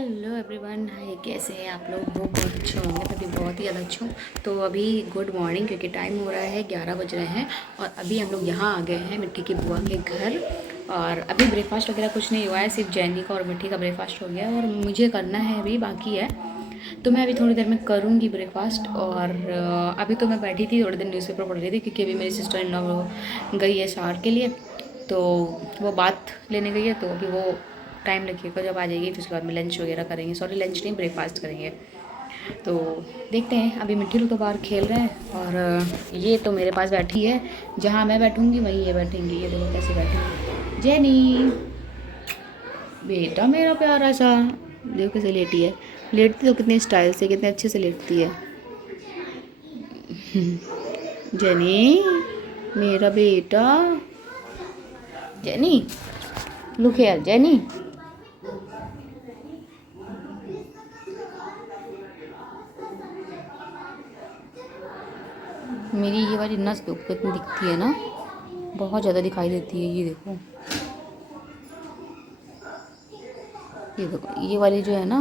Hello everyone, हाय। कैसे हैं आप लोग? वो बहुत अच्छे होंगे, तभी बहुत ही ज़्यादा अच्छे हूँ। तो अभी गुड मॉर्निंग, क्योंकि टाइम हो रहा है 11 बज रहे हैं और अभी हम लोग यहाँ आ गए हैं मिट्टी की बुआ के घर। और अभी ब्रेकफास्ट वगैरह कुछ नहीं हुआ है, सिर्फ जैनी का और मिट्टी का ब्रेकफास्ट हो गया है और मुझे करना है, अभी बाकी है। तो मैं अभी थोड़ी देर में करूँगी ब्रेकफास्ट। और अभी तो मैं बैठी थी, थोड़ी देर न्यूज़पेपर पढ़ रही थी, क्योंकि अभी मेरी सिस्टर इन लॉ गई है शहर के लिए। तो वो बात लेने गई है, तो अभी वो टाइम लगेगा, जब आ जाएगी फिर उसके बाद में लंच वगैरह करेंगे। सॉरी, लंच नहीं, ब्रेकफास्ट करेंगे। तो देखते हैं। अभी मिट्टी लोग तो बाहर खेल रहे हैं और ये तो मेरे पास बैठी है। जहाँ मैं बैठूंगी वहीं ये बैठेंगी। ये देखो कैसे बैठी। जेनी बेटा मेरा प्यारा सा, देखो कैसे लेटी है। लेटती तो कितने स्टाइल से, कितने अच्छे से लेटती है। जेनी मेरा बेटा, जेनी लुक हियर जेनी। मेरी ये वाली नस के ऊपर इतनी दिखती है ना, बहुत ज़्यादा दिखाई देती है। ये देखो, ये देखो, ये वाली जो है ना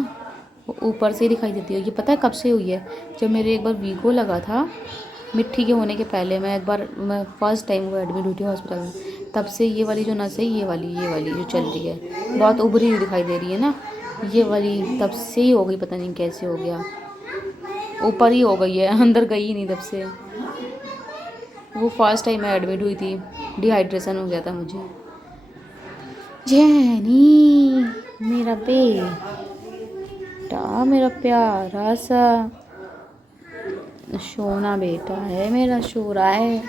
वो ऊपर से ही दिखाई देती है। ये पता है कब से हुई है? जब मेरे एक बार वीको लगा था मिट्टी के होने के पहले, मैं फर्स्ट टाइम वो एडमिट हुई थी हॉस्पिटल में, तब से ये वाली जो नस है, ये वाली जो चल रही है, बहुत उभरी हुई दिखाई दे रही है ना, ये वाली तब से ही हो गई। पता नहीं कैसे हो गया, ऊपर ही हो गई है, अंदर गई ही नहीं तब से। वो फर्स्ट टाइम मैं एडमिट हुई थी, डिहाइड्रेशन हो गया था मुझे। जैनी मेरा बेटा, मेरा प्यारा सा सोना बेटा है मेरा, सो रहा है।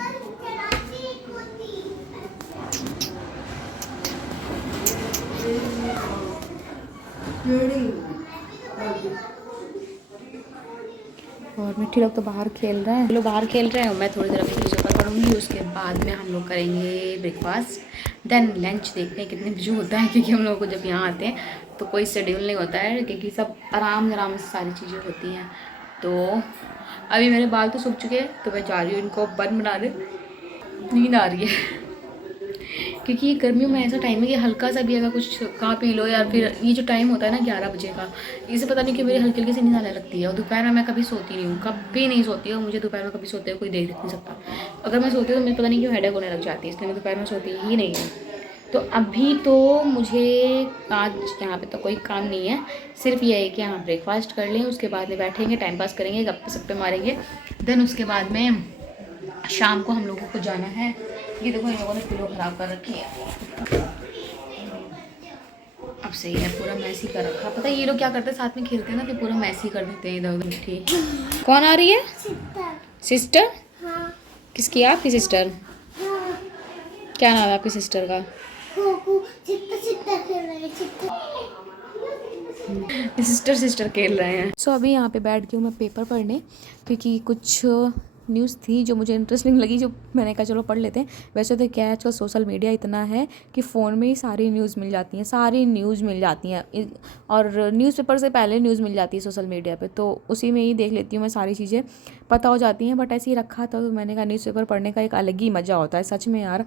और मिट्टी लोग तो बाहर खेल रहे हैं, लोग बाहर खेल रहे हैं। मैं थोड़ी देर अभी न्यूज़पेपर पढ़ूंगी, उसके बाद में हम लोग करेंगे ब्रेकफास्ट, देन लंच। देखते हैं कितने बिजी होता है, क्योंकि हम लोग को जब यहाँ आते हैं तो कोई शेड्यूल नहीं होता है, क्योंकि सब आराम आराम से सारी चीज़ें होती हैं। तो अभी मेरे बाल तो सूख चुके हैं, तो मैं जा रही हूँ इनको बन बना दे। नींद आ रही है, क्योंकि ये गर्मियों में ऐसा टाइम है कि हल्का सा भी अगर कुछ खा पी लो, या फिर ये जो टाइम होता है ना 11 बजे का, इसे पता नहीं कि मेरी हल्की हल्की सी नींद आने लगती है। और दोपहर में मैं कभी सोती नहीं हूँ, कभी नहीं सोती हूँ। मुझे दोपहर में कभी सोते हुए कोई देख नहीं सकता। अगर मैं सोती हूँ तो मुझे पता नहीं क्यों हेडेक होने लग जाती है, इसलिए मैं दोपहर में सोती ही नहीं हूँ। तो अभी तो मुझे आज यहाँ पे तो कोई काम नहीं है, सिर्फ ये है कि हाँ ब्रेकफास्ट कर लें, उसके बाद में बैठेंगे, टाइम पास करेंगे, गप्पे सप्पे मारेंगे। देन उसके बाद में शाम को हम लोगों को जाना है। ये देखो, इन लोगों ने पिलो खराब कर रखी है। अब सही है, पूरा मैसी कर रखा। पता है ये लोग क्या करते हैं, साथ में खेलते हैं ना, कि पूरा मैसी कर देते हैं इधर उधर। ठीक, कौन आ रही है? सिस्टर। हाँ। किसकी? आपकी सिस्टर? हाँ। क्या नाम है आपकी सिस्टर का? सिस्टर खेल रहे हैं। सो अभी यहाँ पे बैठ गई हूँ मैं पेपर पढ़ने, क्योंकि कुछ न्यूज़ थी जो मुझे इंटरेस्टिंग लगी, जो मैंने कहा चलो पढ़ लेते हैं। वैसे तो क्या है, आजकल सोशल मीडिया इतना है कि फ़ोन में ही सारी न्यूज़ मिल जाती हैं, सारी न्यूज़ मिल जाती हैं, और न्यूज़पेपर से पहले न्यूज़ मिल जाती है सोशल मीडिया पे, तो उसी में ही देख लेती हूँ मैं, सारी चीज़ें पता हो जाती हैं। बट ऐसे ही रखा था, तो मैंने कहा न्यूज़पेपर पढ़ने का एक अलग ही मज़ा होता है सच में यार।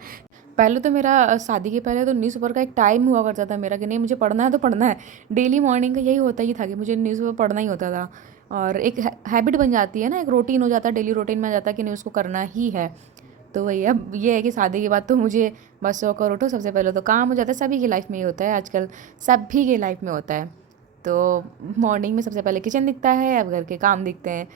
पहले तो मेरा शादी के पहले तो न्यूज़पेपर का एक टाइम हुआ करता था मेरा, कि नहीं मुझे पढ़ना है तो पढ़ना है। डेली मॉर्निंग का यही होता ही था कि मुझे न्यूज़पेपर पढ़ना ही होता था। और एक हैबिट बन जाती है ना, एक रूटीन हो जाता है, डेली रूटीन में आ जाता है कि नहीं उसको करना ही है। तो वही अब ये है कि शादी के बाद तो मुझे बस सोकर उठो, सबसे पहले तो काम हो जाता है। सभी की लाइफ में ही होता है आजकल, सभी की लाइफ में होता है। तो मॉर्निंग में सबसे पहले किचन दिखता है, अब घर के काम दिखते हैं।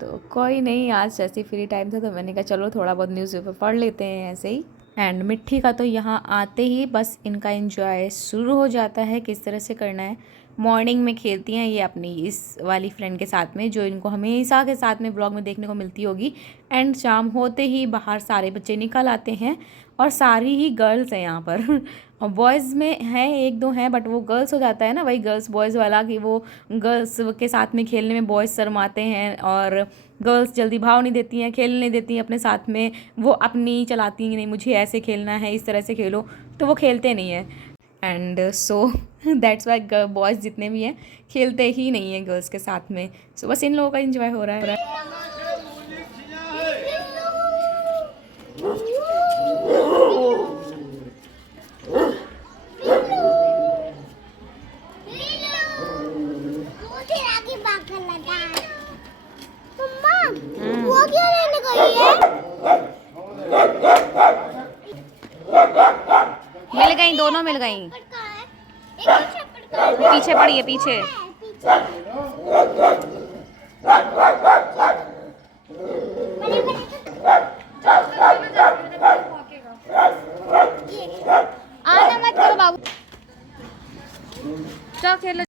तो कोई नहीं, आज जैसे फ्री टाइम था तो मैंने कहा चलो थोड़ा बहुत न्यूज़पेपर पढ़ लेते हैं ऐसे ही। एंड मिट्टी का तो यहाँ आते ही बस इनका एंजॉय शुरू हो जाता है, किस तरह से करना है। मॉर्निंग में खेलती हैं ये अपनी इस वाली फ्रेंड के साथ में, जो इनको हमेशा के साथ में ब्लॉग में देखने को मिलती होगी। एंड शाम होते ही बाहर सारे बच्चे निकल आते हैं, और सारी ही गर्ल्स हैं यहाँ पर। और बॉयज़ में हैं एक दो हैं, बट वो गर्ल्स हो जाता है ना, वही गर्ल्स बॉयज़ वाला, कि वो गर्ल्स के साथ में खेलने में बॉयज़ शर्माते हैं, और गर्ल्स जल्दी भाव नहीं देती हैं, खेल नहीं देती हैं अपने साथ में। वो अपनी चलाती हैं, नहीं मुझे ऐसे खेलना है, इस तरह से खेलो, तो वो खेलते नहीं हैं। And so that's why boys जितने भी हैं खेलते ही नहीं हैं गर्ल्स के साथ में। सो बस इन लोगों का एंजॉय हो रहा है। दोनों मिल गई। पीछे पड़ी है, पीछे। आना मत करो बाबू, चलो खेलो।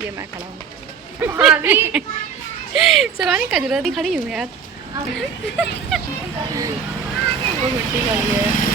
ये मैं खड़ा हूँ। सरवानी कजरती खड़ी हूँ यार। वो मिट्टी खड़ी है।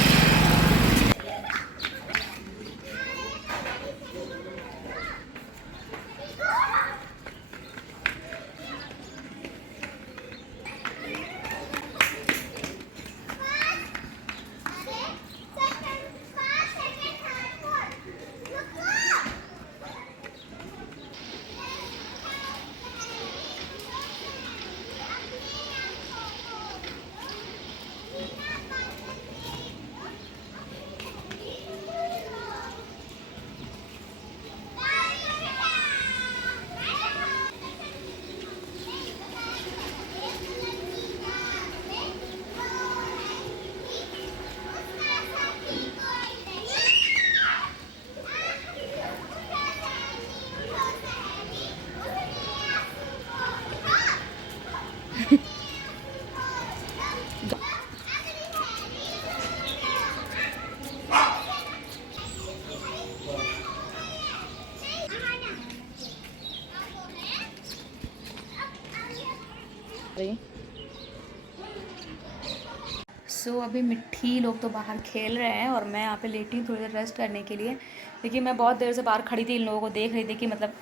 अभी मिट्टी लोग तो बाहर खेल रहे हैं और मैं यहाँ पे लेटी हूँ थोड़ी देर रेस्ट करने के लिए, क्योंकि मैं बहुत देर से बाहर खड़ी थी, इन लोगों को देख रही थी कि मतलब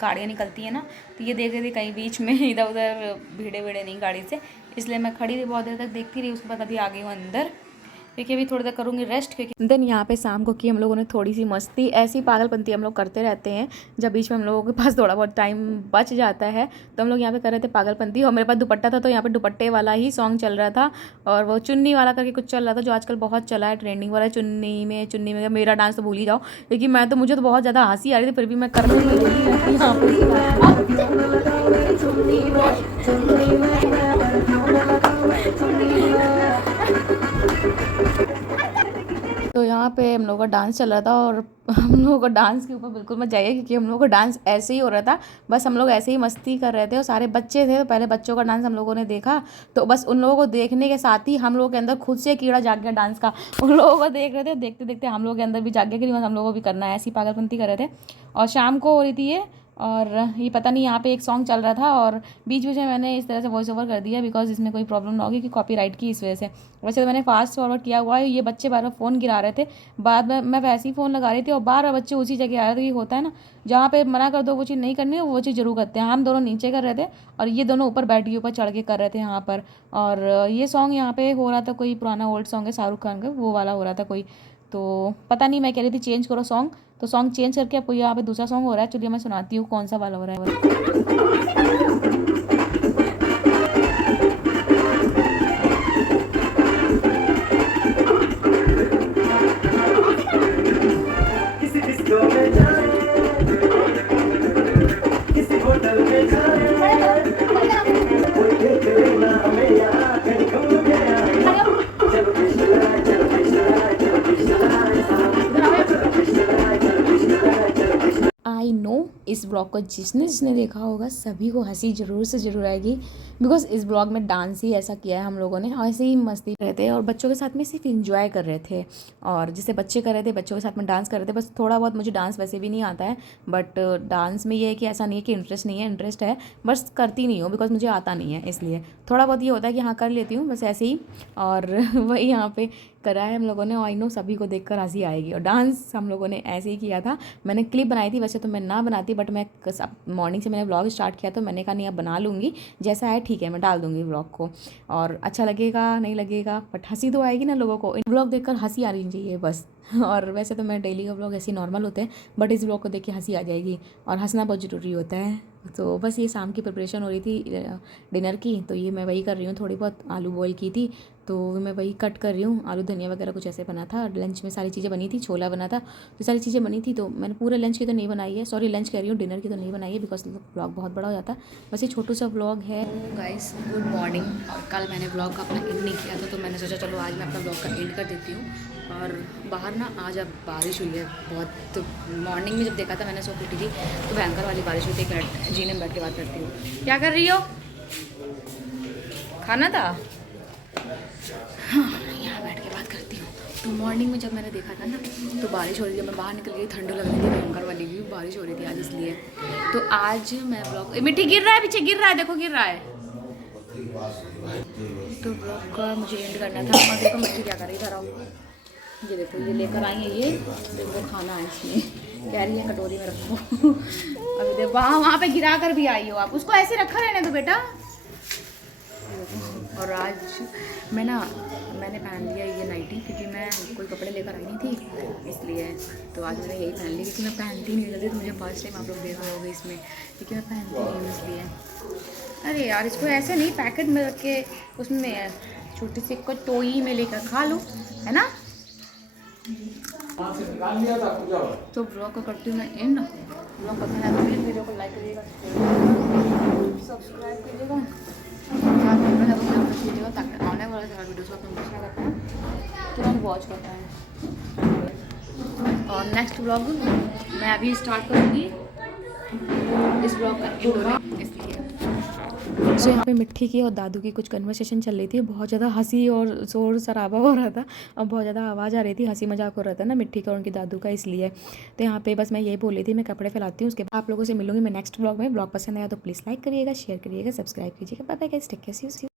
गाड़ियाँ निकलती हैं ना, तो ये देख रही थी कहीं बीच में इधर उधर भीड़े वीड़े नहीं गाड़ी से, इसलिए मैं खड़ी थी बहुत देर तक देखती रही। उसके बाद अभी आ गई हूँ अंदर, क्योंकि अभी थोड़ी देर करूँगी रेस्ट। क्योंकि देन यहाँ पे शाम को की हम लोगों ने थोड़ी सी मस्ती, ऐसी पागलपंती हम लोग करते रहते हैं जब बीच में हम लोगों के पास थोड़ा बहुत टाइम बच जाता है, तो हम लोग यहाँ पे कर रहे थे पागलपंती। और मेरे पास दुपट्टा था तो यहाँ पे दुपट्टे वाला ही सॉन्ग चल रहा था, और वो चुन्नी वाला करके कुछ चल रहा था जो आजकल बहुत चला है, ट्रेंडिंग वाला, चुन्नी में मेरा डांस तो भूल ही जाओ, क्योंकि मैं तो मुझे तो बहुत ज़्यादा हंसी आ रही थी, फिर भी मैं कर नहीं रही यहाँ तो यहाँ पे हम लोगों का डांस चल रहा था, और हम लोगों को डांस के ऊपर बिल्कुल मत जाइए, क्योंकि हम लोगों को डांस ऐसे ही हो रहा था, बस हम लोग ऐसे ही मस्ती कर रहे थे, और सारे बच्चे थे, तो पहले बच्चों का डांस हम लोगों ने देखा, तो बस उन लोगों को देखने के साथ ही हम लोगों के अंदर खुद से कीड़ा जाग गया डांस का। उन लोगों को देख रहे थे, देखते देखते हम लोगों के अंदर भी जाग गया कि बस हम लोगों को भी करना है, ऐसी पागलपंती कर रहे थे। और शाम को हो रही थी ये, और ये पता नहीं यहाँ पे एक सॉन्ग चल रहा था, और बीच बीच में मैंने इस तरह से वॉइस ओवर कर दिया, बिकॉज इसमें कोई प्रॉब्लम ना होगी कि कॉपीराइट की इस वजह से। वैसे तो मैंने फास्ट फॉरवर्ड किया हुआ है, ये बच्चे बार बार फ़ोन गिरा रहे थे, बाद में मैं वैसे ही फ़ोन लगा रही थी, और बार बार बच्चे उसी जगह आ रहे थे। ये होता है ना, जहाँ पे मना कर दो वो चीज़ नहीं करनी है, वो चीज़ जरूर करते हैं। हम दोनों नीचे कर रहे थे, और ये दोनों ऊपर बेड के ऊपर चढ़ के कर रहे थे यहाँ पर। और ये सॉन्ग यहाँ पे हो रहा था, कोई पुराना ओल्ड सॉन्ग है शाहरुख खान का, वो वाला हो रहा था कोई, तो पता नहीं, मैं कह रही थी चेंज करो सॉन्ग, तो सॉन्ग चेंज करके आपको यहाँ पे दूसरा सॉन्ग हो रहा है। चलिए मैं सुनाती हूँ कौन सा वाला हो रहा है। आई नो इस ब्लॉग को जिसने जिसने देखा होगा सभी को हंसी ज़रूर से ज़रूर आएगी, बिकॉज इस ब्लॉग में डांस ही ऐसा किया है हम लोगों ने, ऐसे ही मस्ती कर रहे थे और बच्चों के साथ में सिर्फ इंजॉय कर रहे थे। और जिसे बच्चे कर रहे थे बच्चों के साथ में डांस कर रहे थे, बस थोड़ा बहुत, मुझे डांस वैसे भी नहीं आता है, बट डांस में ये है कि ऐसा नहीं है कि इंटरेस्ट नहीं है, इंटरेस्ट है, बस करती नहीं हूँ बिकॉज मुझे आता नहीं है, इसलिए थोड़ा बहुत ये होता है कि हाँ कर लेती हूँ बस ऐसे ही। और वही यहाँ पे करा है हम लोगों ने, और आई नो सभी को देखकर हंसी आएगी। और डांस हम लोगों ने ऐसे ही किया था, मैंने क्लिप बनाई थी, वैसे तो मैं ना बनाती, बट मैं मॉर्निंग से मैंने व्लॉग स्टार्ट किया, तो मैंने कहा नहीं अब बना लूँगी, जैसा है ठीक है मैं डाल दूँगी व्लॉग को, और अच्छा लगेगा नहीं लगेगा बट हंसी तो आएगी ना लोगों को, इन व्लॉग देखकर हंसी आ रही चाहिए बस। और वैसे तो मैं डेली का व्लॉग ऐसे ही नॉर्मल होते हैं, बट इस व्लॉग को देख के हंसी आ जाएगी और हंसना बहुत ज़रूरी होता है। तो बस ये शाम की प्रिपरेशन हो रही थी डिनर की, तो ये मैं वही कर रही हूँ। थोड़ी बहुत आलू बॉयल की थी तो मैं वही कट कर रही हूँ। आलू धनिया वगैरह कुछ ऐसे बना था। लंच में सारी चीज़ें बनी थी, छोला बना था, तो सारी चीज़ें बनी थी। तो मैंने पूरे लंच की तो नहीं बनाई है, सॉरी लंच कह रही हूँ, डिनर की तो नहीं बनाई है, बिकॉज व्लॉग बहुत बड़ा हो जाता है। बस ये छोटू सा व्लॉग है। Guys good morning. और कल मैंने व्लॉग का अपना एंड नहीं किया था, तो मैंने सोचा चलो आज मैं अपना व्लॉग का एंड कर देती हूँ। और बाहर ना आज अब बारिश हुई है बहुत। तो मॉर्निंग में जब देखा था मैंने, सो उठी थी तो भयंकर वाली बारिश हुई थी। एक मिनट जीने में बैठ के बात करती हूँ। क्या कर रही हो? खाना था? हाँ, यहाँ बैठ के बात करती हूँ। तो मॉर्निंग में जब मैंने देखा था ना तो बारिश हो रही थी, मैं बाहर निकल गई, ठंड लग रही थी भयंकर वाली भी, बारिश हो रही थी आज इसलिए। तो आज मैं ब्लॉग, मिट्टी गिर रहा है, पीछे गिर रहा है, देखो गिर रहा है। तो ब्लॉग का मुझे एंड करना था। और देखो मिट्टी क्या कर रही है, ये देखो ये लेकर आई है, ये देखो खाना है इसमें, कह रही है कटोरी में रखो। अभी देखो वहाँ पे गिरा कर भी आई हो आप, उसको ऐसे रखा रहने दो बेटा। और आज मैंने पहन लिया ये नाइटी, क्योंकि मैं कोई कपड़े लेकर आई नहीं थी इसलिए। तो आज मैंने यही पहन लिया, क्योंकि मैं पहनती नहीं जल्दी। तो मुझे फर्स्ट टाइम आप लोग देख रहे होंगे इसमें, क्योंकि मैं पहनती नहीं हूँ इसलिए। अरे यार इसको ऐसे नहीं पैकेट में रख के उसमें छोटी सी कटोरी में लेकर खा लो, है ना। तो ब्लॉग को करती हूँ मैं एंड। ब्लॉग पसंद आए तो प्लीज़ वीडियो को लाइक करिएगा, सब्सक्राइब करिएगा, कीजिएगा, ताकि आने वाले सारे वीडियोस को आप मिस ना कर पाएँ, तुरंत वॉच कर पाएँ। और नेक्स्ट ब्लॉग मैं अभी स्टार्ट करूँगी, इस ब्लॉग का एंड होने इसलिए। सो यहाँ पे मिट्टी की और दादू की कुछ कन्वर्सेशन चल रही थी। बहुत ज़्यादा हंसी और शोर शराबा हो रहा था और बहुत ज़्यादा आवाज़ आ रही थी, हंसी मजाक हो रहा था ना मिट्टी का और उनकी दादू का, इसलिए। तो यहाँ पे बस मैं यही बोल रही थी, मैं कपड़े फैलाती हूँ, उसके बाद आप लोगों से मिलूंगी मैं नेक्स्ट ब्लॉग में। ब्लॉग पसंद आया तो प्लीज़ लाइक करिएगा, शेयर करिएगा, सब्सक्राइब कीजिएगा। Bye bye guys, take care, see you.